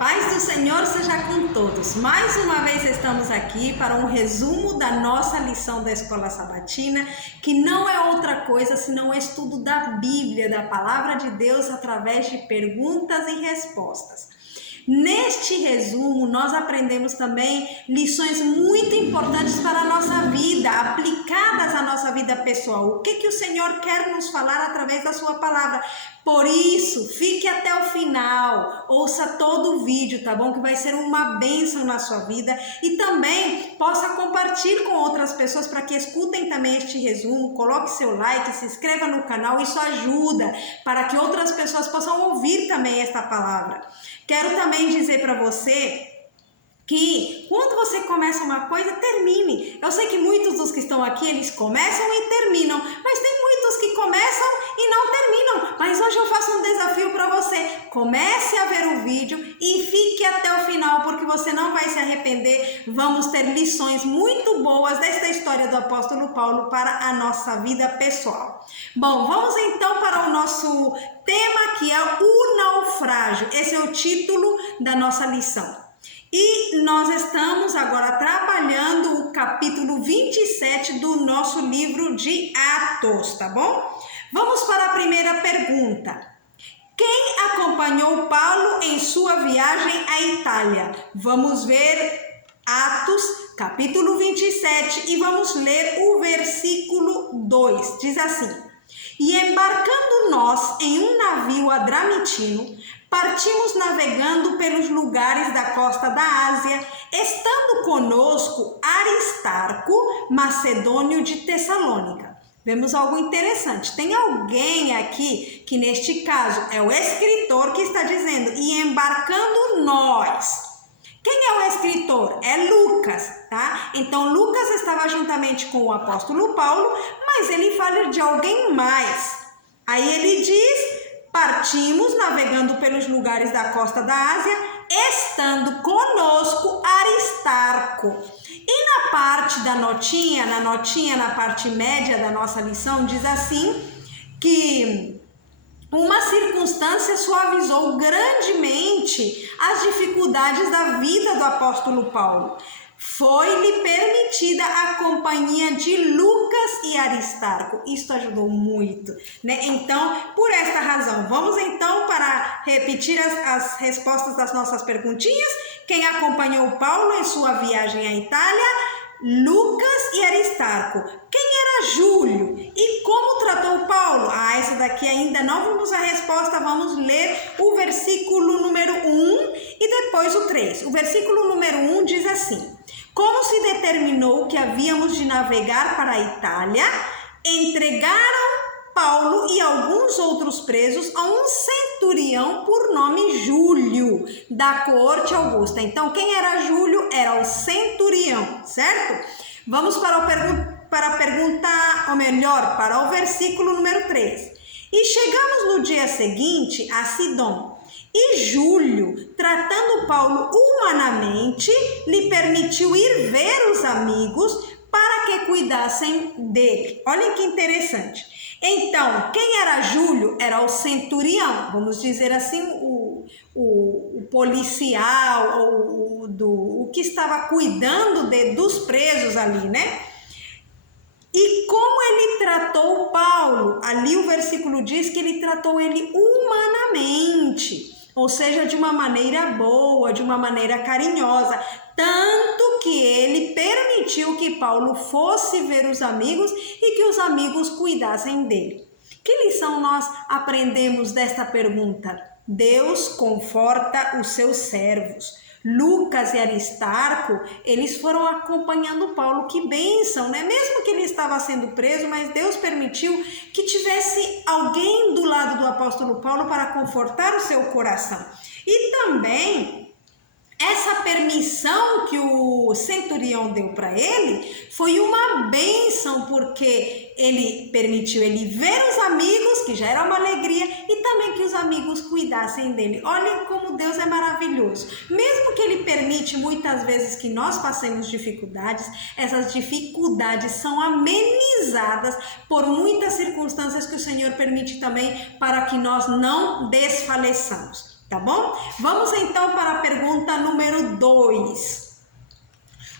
Paz do Senhor seja com todos. Mais uma vez estamos aqui para um resumo da nossa lição da Escola Sabatina, que não é outra coisa senão o estudo da Bíblia, da Palavra de Deus, através de perguntas e respostas. Neste resumo, nós aprendemos também lições muito importantes para a nossa vida, aplicadas à nossa vida pessoal. O que o Senhor quer nos falar através da sua palavra? Por isso, fique até o final, ouça todo o vídeo, tá bom? Que vai ser uma bênção na sua vida e também possa compartilhar com outras pessoas para que escutem também este resumo, coloque seu like, se inscreva no canal, isso ajuda para que outras pessoas possam ouvir também esta palavra. Quero também dizer para você que quando você começa uma coisa, termine. Eu sei que muitos dos que estão aqui, eles começam e terminam, mas tem muitos que começam e não terminam. Mas hoje eu faço um desafio para você. Comece a ver o vídeo e fique até o final, porque você não vai se arrepender. Vamos ter lições muito boas desta história do apóstolo Paulo para a nossa vida pessoal. Bom, vamos então para o nosso tema, que é o naufrágio. Esse é o título da nossa lição. E nós estamos agora trabalhando o capítulo 27 do nosso livro de Atos, tá bom? Vamos para a primeira pergunta. Quem acompanhou Paulo em sua viagem à Itália? Vamos ver Atos, capítulo 27, e vamos ler o versículo 2. Diz assim: E embarcando nós em um navio adramitino, partimos navegando pelos lugares da costa da Ásia, estando conosco Aristarco, macedônio de Tessalônica. Vemos algo interessante. Tem alguém aqui que neste caso é o escritor que está dizendo, e embarcando nós. Quem é o escritor? É Lucas, tá? Então Lucas estava juntamente com o apóstolo Paulo, mas ele fala de alguém mais. Aí ele diz: partimos navegando pelos lugares da costa da Ásia, estando conosco Aristarco. E na parte da notinha, na parte média da nossa lição, diz assim, que uma circunstância suavizou grandemente as dificuldades da vida do apóstolo Paulo. Foi-lhe permitida a companhia de Lucas e Aristarco. Isto ajudou muito, né? Então, por esta razão, vamos então para repetir as respostas das nossas perguntinhas. Quem acompanhou Paulo em sua viagem à Itália? Lucas e Aristarco. Quem era Júlio? E como tratou Paulo? Essa daqui ainda não vimos a resposta. Vamos ler o versículo número 1 e depois o 3. O versículo número 1 diz assim: Como se determinou que havíamos de navegar para a Itália, entregaram Paulo e alguns outros presos a um centurião por nome Júlio, da corte Augusta. Então, quem era Júlio? Era o centurião, certo? Vamos para a pergunta, ou melhor, para o versículo número 3. E chegamos no dia seguinte a Sidom. E Júlio, tratando Paulo humanamente, lhe permitiu ir ver os amigos para que cuidassem dele. Olha que interessante. Então, quem era Júlio? Era o centurião, vamos dizer assim, o policial, o que estava cuidando dos presos ali, né? E como ele tratou Paulo? Ali o versículo diz que ele tratou ele humanamente, ou seja, de uma maneira boa, de uma maneira carinhosa, tanto que ele permitiu que Paulo fosse ver os amigos e que os amigos cuidassem dele. Que lição nós aprendemos desta pergunta? Deus conforta os seus servos. Lucas e Aristarco, eles foram acompanhando Paulo. Que bênção, né? Mesmo que ele estava sendo preso, mas Deus permitiu que tivesse alguém do lado do apóstolo Paulo para confortar o seu coração. E também essa permissão que o centurião deu para ele foi uma bênção, porque ele permitiu ele ver os amigos, que já era uma alegria, e também que os amigos cuidassem dele. Olhem como Deus é maravilhoso. Mesmo que ele permite muitas vezes que nós passemos dificuldades, essas dificuldades são amenizadas por muitas circunstâncias que o Senhor permite também para que nós não desfaleçamos. tá bom? Vamos então para a pergunta número 2.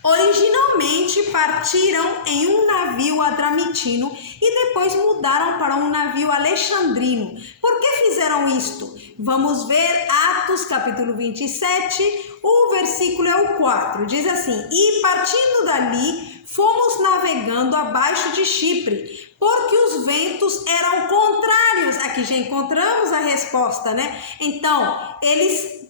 Originalmente partiram em um navio adramitino e depois mudaram para um navio alexandrino. Por que fizeram isto? Vamos ver Atos capítulo 27, o versículo é o 4. Diz assim: E partindo dali, fomos navegando abaixo de Chipre, porque os ventos eram contrários. Aqui já encontramos a resposta, né? Então,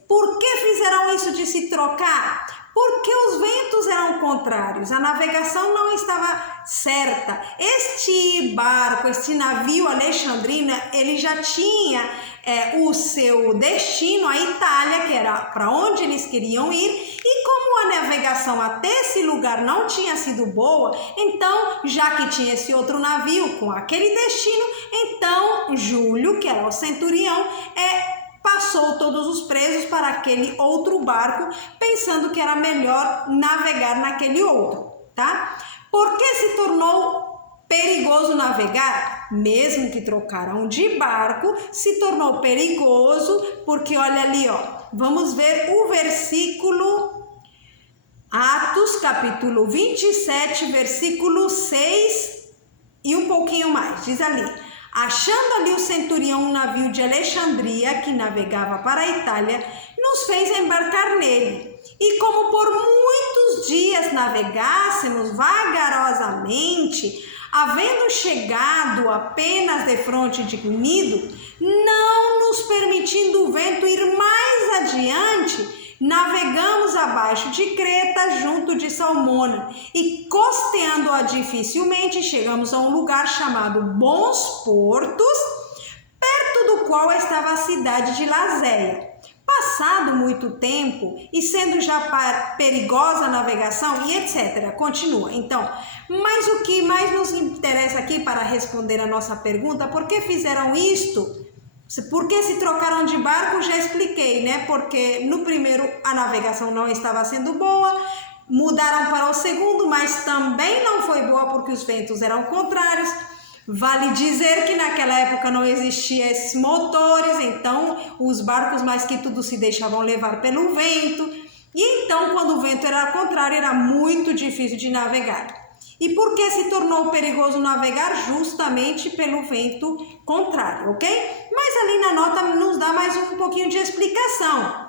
por que fizeram isso de se trocar? Porque os ventos eram contrários, a navegação não estava certa. Este barco, este navio alexandrino, ele já tinha o seu destino, a Itália, que era para onde eles queriam ir, e como a navegação até esse lugar não tinha sido boa, então, já que tinha esse outro navio com aquele destino, então Júlio, que era o centurião, passou todos os presos para aquele outro barco, pensando que era melhor navegar naquele outro, tá? Por que se tornou perigoso navegar? Mesmo que trocaram de barco, se tornou perigoso, porque olha ali, ó, vamos ver o versículo Atos, capítulo 27, versículo 6 e um pouquinho mais, diz ali: Achando ali o centurião um navio de Alexandria que navegava para a Itália, nos fez embarcar nele. E como por muitos dias navegássemos vagarosamente, havendo chegado apenas defronte de Gnido, não nos permitindo o vento ir mais adiante, navegamos abaixo de Creta, junto de Salmona, e costeando-a dificilmente, chegamos a um lugar chamado Bons Portos, perto do qual estava a cidade de Lazéia. Passado muito tempo, e sendo já perigosa a navegação, e etc. Continua. Então, mas o que mais nos interessa aqui para responder a nossa pergunta, por que fizeram isto? Por que se trocaram de barco, já expliquei, né? Porque no primeiro a navegação não estava sendo boa, mudaram para o segundo, mas também não foi boa porque os ventos eram contrários. Vale dizer que naquela época não existiam esses motores, então os barcos mais que tudo se deixavam levar pelo vento. E então, quando o vento era contrário, era muito difícil de navegar. E por que se tornou perigoso navegar? Justamente pelo vento contrário, ok? Mas ali na nota nos dá mais um pouquinho de explicação.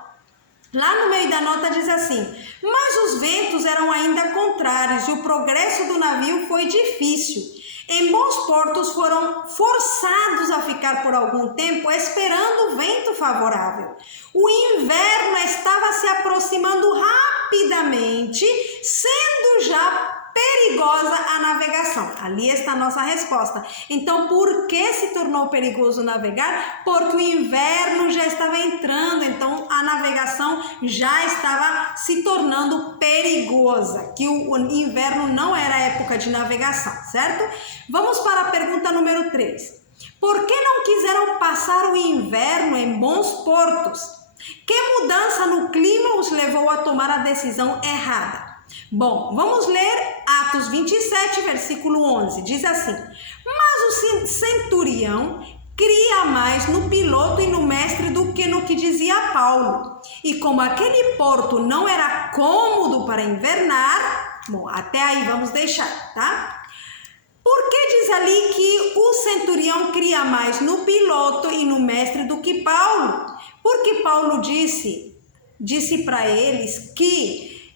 Lá no meio da nota diz assim: mas os ventos eram ainda contrários e o progresso do navio foi difícil. Em Bons Portos foram forçados a ficar por algum tempo esperando o vento favorável. O inverno estava se aproximando rapidamente, sendo já perigosa a navegação. Ali está a nossa resposta. Então, por que se tornou perigoso navegar? Porque o inverno já estava entrando, então a navegação já estava se tornando perigosa, que o inverno não era época de navegação, certo? Vamos para a pergunta número 3. Por que não quiseram passar o inverno em Bons Portos? Que mudança no clima os levou a tomar a decisão errada? Bom, vamos ler Atos 27, versículo 11. Diz assim: Mas o centurião cria mais no piloto e no mestre do que no que dizia Paulo. E como aquele porto não era cômodo para invernar, bom, até aí vamos deixar, tá? Por que diz ali que o centurião cria mais no piloto e no mestre do que Paulo? Porque Paulo disse para eles que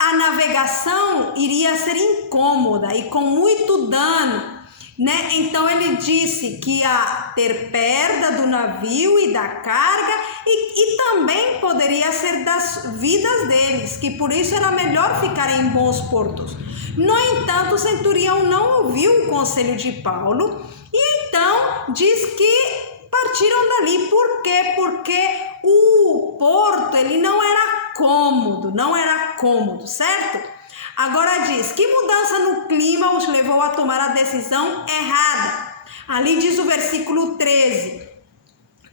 a navegação iria ser incômoda e com muito dano, né? Então ele disse que ia ter perda do navio e da carga e também poderia ser das vidas deles, que por isso era melhor ficar em Bons Portos. No entanto, o centurião não ouviu o conselho de Paulo e então diz que partiram dali. Por quê? Porque o porto ele não era cômodo, certo? Agora diz, que mudança no clima os levou a tomar a decisão errada? Ali diz o versículo 13,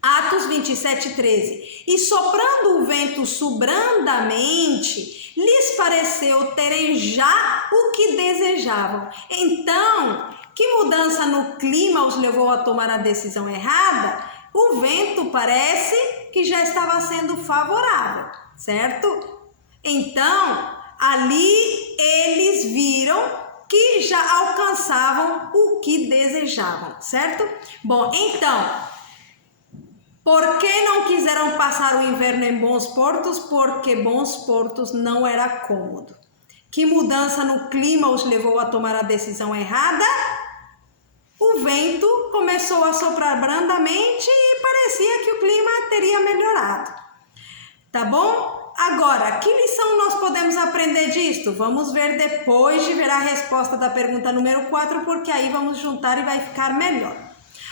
Atos 27, 13. E soprando o vento sobrandamente, lhes pareceu terem já o que desejavam. Então, que mudança no clima os levou a tomar a decisão errada? o vento parece que já estava sendo favorável, certo? Então, ali eles viram que já alcançavam o que desejavam, certo? Bom, então, por que não quiseram passar o inverno em Bons Portos? Porque Bons Portos não era cômodo. Que mudança no clima os levou a tomar a decisão errada? O vento começou a soprar brandamente e parecia que o clima teria melhorado. Tá bom? Agora, que lição nós podemos aprender disto? Vamos ver depois de ver a resposta da pergunta número 4, porque aí vamos juntar e vai ficar melhor.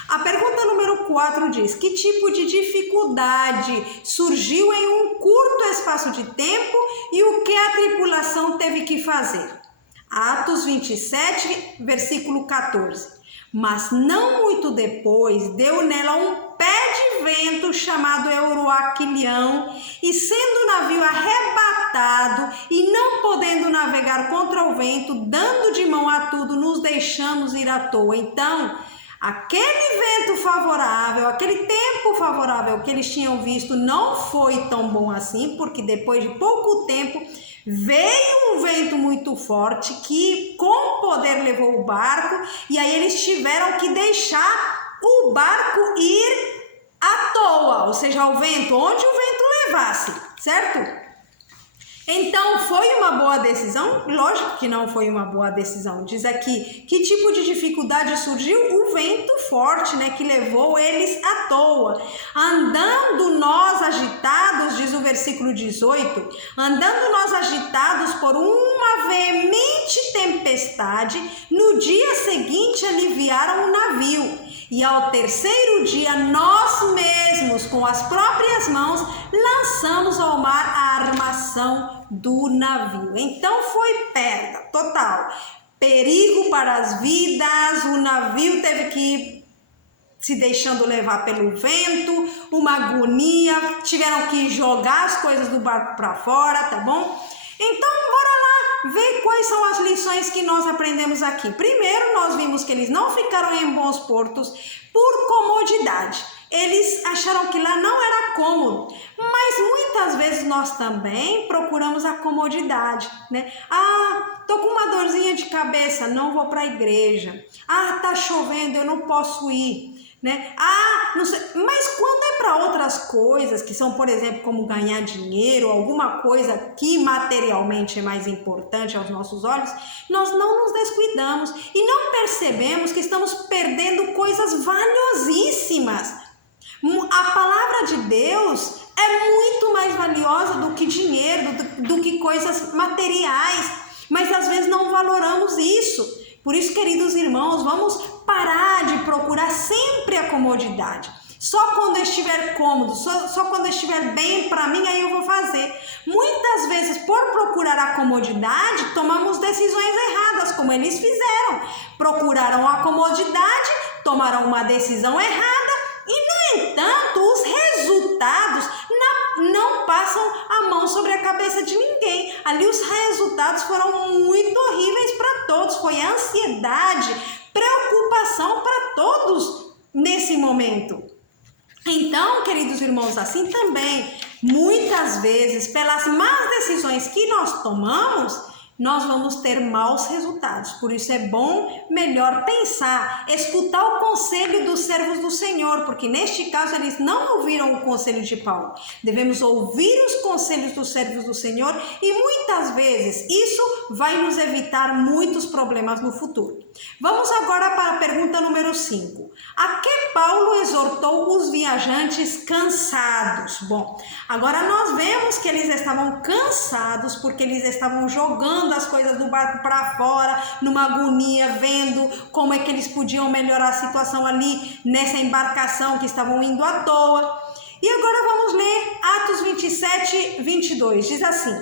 A pergunta número 4 diz: que tipo de dificuldade surgiu em um curto espaço de tempo e o que a tripulação teve que fazer? Atos 27, versículo 14. Mas não muito depois, deu nela um pé de vento chamado Euroaquilião, e sendo o navio arrebatado e não podendo navegar contra o vento, dando de mão a tudo, nos deixamos ir à toa. Então, aquele vento favorável, aquele tempo favorável que eles tinham visto não foi tão bom assim, porque depois de pouco tempo veio um vento muito forte que com poder levou o barco, e aí eles tiveram que deixar o barco ir à toa, ou seja, ao vento, onde o vento levasse, certo? Então, foi uma boa decisão? Lógico que não foi uma boa decisão. Diz aqui, que tipo de dificuldade surgiu? O vento forte, né, que levou eles à toa. Andando nós agitados, diz o versículo 18, andando nós agitados por uma veemente tempestade, no dia seguinte aliviaram o navio. E ao terceiro dia, nós mesmos, com as próprias mãos, lançamos ao mar a armação do navio. Então foi perda total, perigo para as vidas, o navio teve que ir se deixando levar pelo vento, uma agonia, tiveram que jogar as coisas do barco para fora, tá bom? Então, bora lá ver quais são as lições que nós aprendemos aqui. Primeiro, nós vimos que eles não ficaram em Bons Portos por comodidade. Eles acharam que lá não era cômodo, mas muitas vezes nós também procuramos a comodidade, né? Ah, tô com uma dorzinha de cabeça, não vou para a igreja. Ah, tá chovendo, eu não posso ir, né? Ah, não sei. Mas quando é para outras coisas, que são, por exemplo, como ganhar dinheiro, alguma coisa que materialmente é mais importante aos nossos olhos, nós não nos descuidamos e não percebemos que estamos perdendo coisas valiosíssimas. A palavra de Deus é muito mais valiosa do que dinheiro, do que coisas materiais, mas às vezes não valoramos isso. Por isso, queridos irmãos, vamos parar de procurar sempre a comodidade. Só quando eu estiver cômodo, só quando eu estiver bem para mim, aí eu vou fazer. Muitas vezes, por procurar a comodidade, tomamos decisões erradas, como eles fizeram. Procuraram a comodidade, tomaram uma decisão errada, e, no entanto, os resultados não passam a mão sobre a cabeça de ninguém. Ali os resultados foram muito horríveis para todos. Foi ansiedade, preocupação para todos nesse momento. Então, queridos irmãos, assim também, muitas vezes, pelas más decisões que nós tomamos, nós vamos ter maus resultados. Por isso é bom, melhor pensar, escutar o conselho dos servos do Senhor, porque neste caso eles não ouviram o conselho de Paulo. Devemos ouvir os conselhos dos servos do Senhor e muitas vezes isso vai nos evitar muitos problemas no futuro. Vamos agora para a pergunta número 5. A que Paulo exortou os viajantes cansados? Bom, agora nós vemos que eles estavam cansados porque eles estavam jogando as coisas do barco para fora, numa agonia, vendo como é que eles podiam melhorar a situação ali nessa embarcação que estavam indo à toa. E agora vamos ler Atos 27, 22. Diz assim: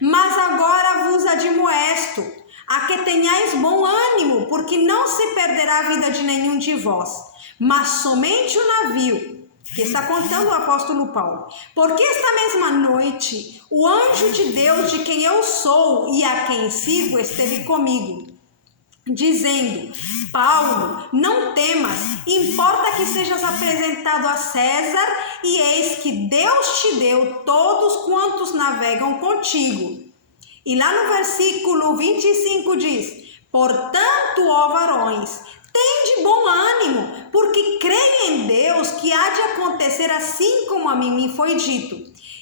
mas agora vos admoesto a que tenhais bom ânimo, porque não se perderá a vida de nenhum de vós, mas somente o navio. Que está contando o apóstolo Paulo. Porque esta mesma noite, o anjo de Deus, de quem eu sou e a quem sigo, esteve comigo. dizendo: Paulo, não temas, importa que sejas apresentado a César, e eis que Deus te deu todos quantos navegam contigo. E lá no versículo 25 diz: portanto, ó varões, tende bom ânimo, porque creio em Deus que há de acontecer assim como a mim me foi dito.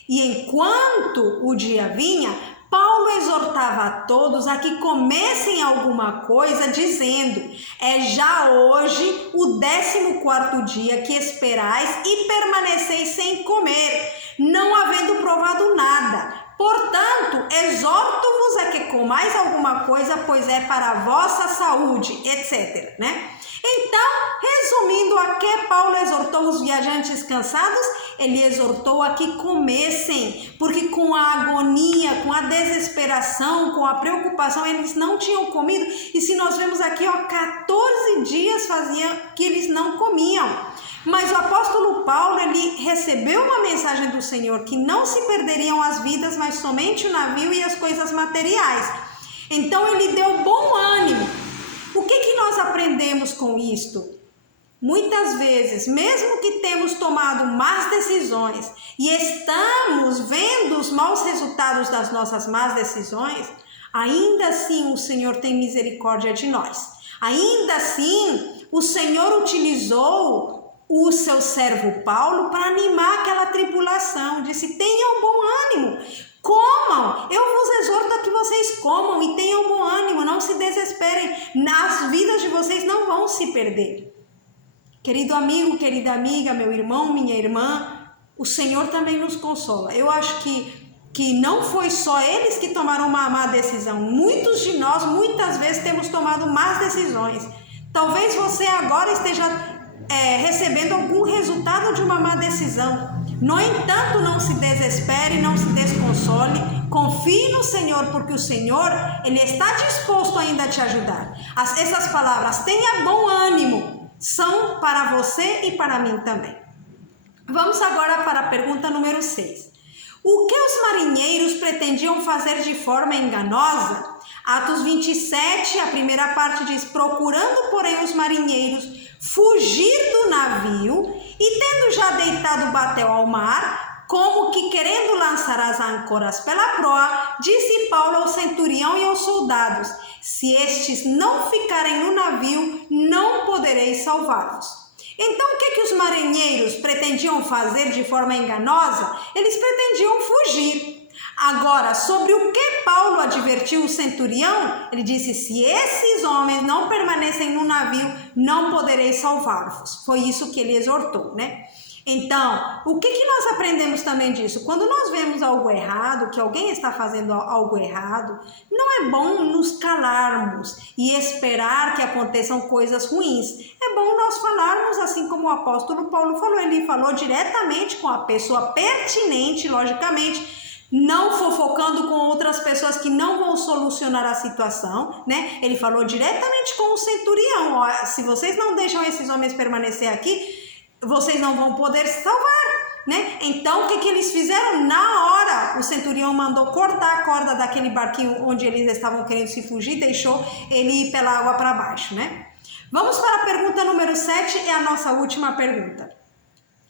E enquanto o dia vinha, Paulo exortava a todos a que comessem alguma coisa, dizendo: é já hoje o 14º dia que esperais e permaneceis sem comer, não havendo provado nada. Portanto, exorto-vos a que comais alguma coisa, pois é para a vossa saúde, etc. Né? Então, resumindo, a que Paulo exortou os viajantes cansados? Ele exortou a que comessem, porque com a agonia, com a desesperação, com a preocupação, eles não tinham comido. E se nós vemos aqui, 14 dias fazia que eles não comiam. Mas o apóstolo Paulo, ele recebeu uma mensagem do Senhor que não se perderiam as vidas, mas somente o navio e as coisas materiais. Então ele deu bom ânimo. O que nós aprendemos com isto? Muitas vezes, mesmo que temos tomado más decisões e estamos vendo os maus resultados das nossas más decisões, ainda assim o Senhor tem misericórdia de nós. Ainda assim, o Senhor utilizou o seu servo Paulo para animar aquela tripulação. Disse: tenham bom ânimo, comam, eu vos exorto a que vocês comam e tenham bom ânimo, não se desesperem, as vidas de vocês não vão se perder. Querido amigo, querida amiga, meu irmão, minha irmã, o Senhor também nos consola. Eu acho que não foi só eles que tomaram uma má decisão. Muitos de nós, muitas vezes, temos tomado más decisões. Talvez você agora esteja recebendo algum resultado de uma má decisão. No entanto, não se desespere, não se desconsole, confie no Senhor, porque o Senhor, Ele está disposto ainda a te ajudar. Essas palavras, tenha bom ânimo, são para você e para mim também. Vamos agora para a pergunta número 6. O que os marinheiros pretendiam fazer de forma enganosa? Atos 27, a primeira parte diz: procurando, porém, os marinheiros fugir do navio, e tendo já deitado batel ao mar, como que querendo lançar as âncoras pela proa, disse Paulo ao centurião e aos soldados: se estes não ficarem no navio, não podereis salvá-los. Então, o que os marinheiros pretendiam fazer de forma enganosa? Eles pretendiam fugir. Agora, sobre o que Paulo advertiu o centurião, ele disse: se esses homens não permanecem no navio, não podereis salvar-vos. Foi isso que ele exortou, né? Então, o que nós aprendemos também disso? Quando nós vemos algo errado, que alguém está fazendo algo errado, não é bom nos calarmos e esperar que aconteçam coisas ruins. É bom nós falarmos, assim como o apóstolo Paulo falou. Ele falou diretamente com a pessoa pertinente, logicamente, não fofocando com outras pessoas que não vão solucionar a situação, né? Ele falou diretamente com o centurião: ó, se vocês não deixam esses homens permanecer aqui, vocês não vão poder salvar, né? Então, o que eles fizeram? Na hora, o centurião mandou cortar a corda daquele barquinho onde eles estavam querendo se fugir, deixou ele ir pela água para baixo, né? Vamos para a pergunta número 7, é a nossa última pergunta.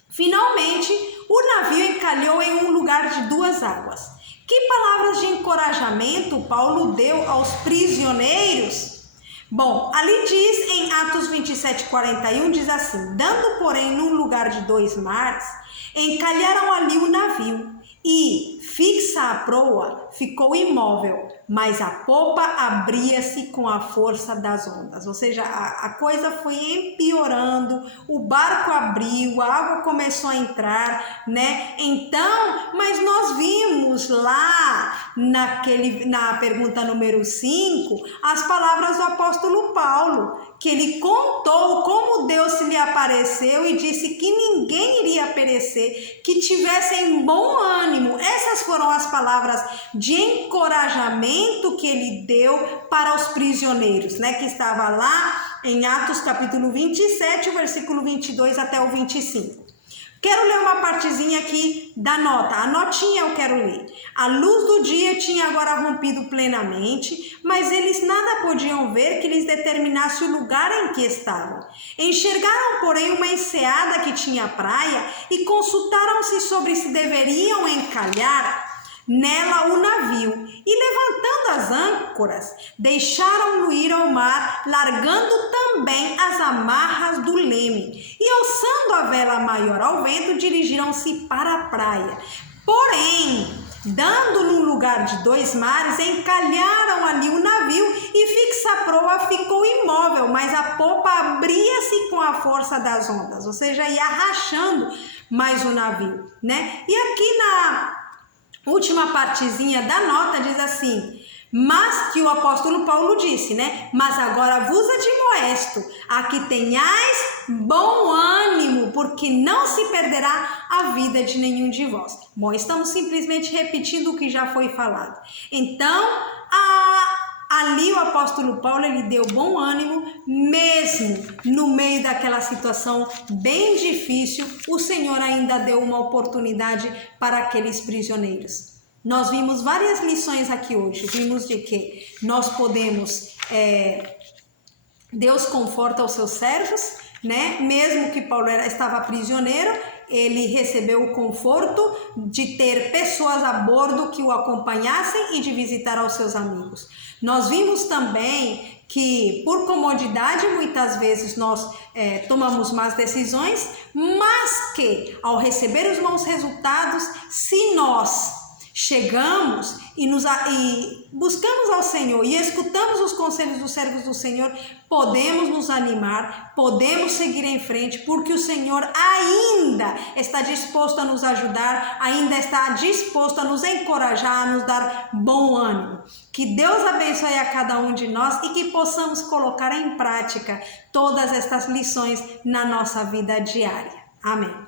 Finalmente, o navio encalhou em um lugar de 2 águas. Que palavras de encorajamento Paulo deu aos prisioneiros? Bom, ali diz em Atos 27:41, diz assim: dando, porém, num lugar de 2 mares, encalharam ali o navio e, fixa a proa, ficou imóvel, mas a popa abria-se com a força das ondas. Ou seja, a coisa foi empiorando, o barco abriu, a água começou a entrar, né? Então, mas nós vimos lá na pergunta número 5, as palavras do apóstolo Paulo, que ele contou como Deus se lhe apareceu e disse que ninguém iria perecer, que tivessem bom ânimo. Essas foram as palavras de encorajamento que ele deu para os prisioneiros, né? Que estava lá em Atos capítulo 27, o versículo 22 até o 25. Quero ler uma partezinha aqui da nota, a notinha eu quero ler. A luz do dia tinha agora rompido plenamente, mas eles nada podiam ver que lhes determinasse o lugar em que estavam. Enxergaram, porém, uma enseada que tinha praia e consultaram-se sobre se deveriam encalhar nela o navio, e levantando as âncoras, deixaram-no ir ao mar, largando também as amarras do leme, e alçando a vela maior ao vento, dirigiram-se para a praia. Porém, dando num lugar de 2 mares, encalharam ali o navio, e fixa a proa ficou imóvel, mas a popa abria-se com a força das ondas, ou seja, ia rachando mais o navio, né? E aqui na última partezinha da nota diz assim, mas que o apóstolo Paulo disse, né? Mas agora vos admoesto a que tenhais bom ânimo, porque não se perderá a vida de nenhum de vós. Bom, estamos simplesmente repetindo o que já foi falado. Então, ali o apóstolo Paulo, ele deu bom ânimo, mesmo no meio daquela situação bem difícil, o Senhor ainda deu uma oportunidade para aqueles prisioneiros. Nós vimos várias lições aqui hoje, vimos de que nós podemos, Deus conforta os seus servos, né? Mesmo que Paulo estava prisioneiro, ele recebeu o conforto de ter pessoas a bordo que o acompanhassem e de visitar aos seus amigos. Nós vimos também que por comodidade muitas vezes nós tomamos más decisões, mas que ao receber os bons resultados, se nós chegamos e buscamos ao Senhor e escutamos os conselhos dos servos do Senhor, podemos nos animar, podemos seguir em frente, porque o Senhor ainda está disposto a nos ajudar, ainda está disposto a nos encorajar, a nos dar bom ânimo. Que Deus abençoe a cada um de nós e que possamos colocar em prática todas estas lições na nossa vida diária. Amém.